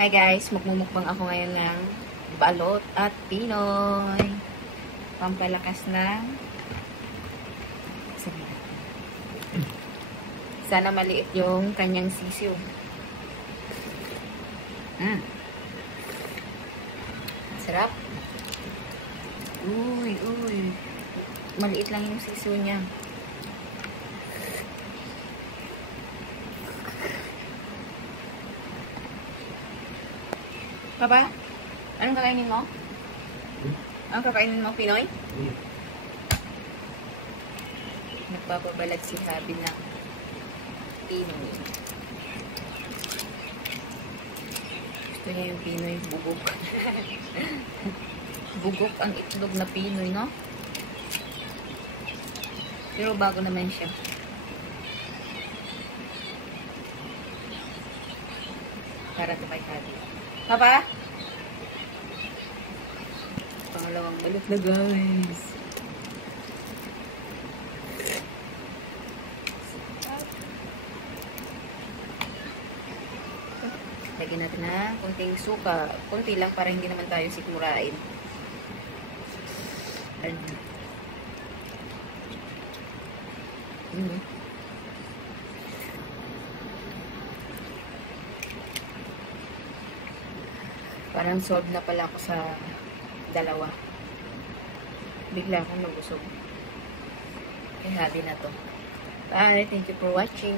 Hi guys, magmumukbang ako ngayon ng balot at Pinoy. Pampalakas ng sana maliit yung kanyang sisiw. Sarap. Uy. Maliit lang yung sisiw niya. Papa, anong kakainin mo? Anong kakainin mo, Pinoy? Nagpapabalat si Habi ng Pinoy. Gusto niya yung Pinoy bugok. Bugok ang itlog na Pinoy, no? Pero bago naman siya. Para ito kay Habi. Papa? Pangalawang balot na guys. Lagyan natin na kunting suka. Kunti lang para hindi naman tayo sikmurain. Parang solve na pala ako sa dalawa. Bigla akong nabusog. Kaya habi na to. Bye! Thank you for watching.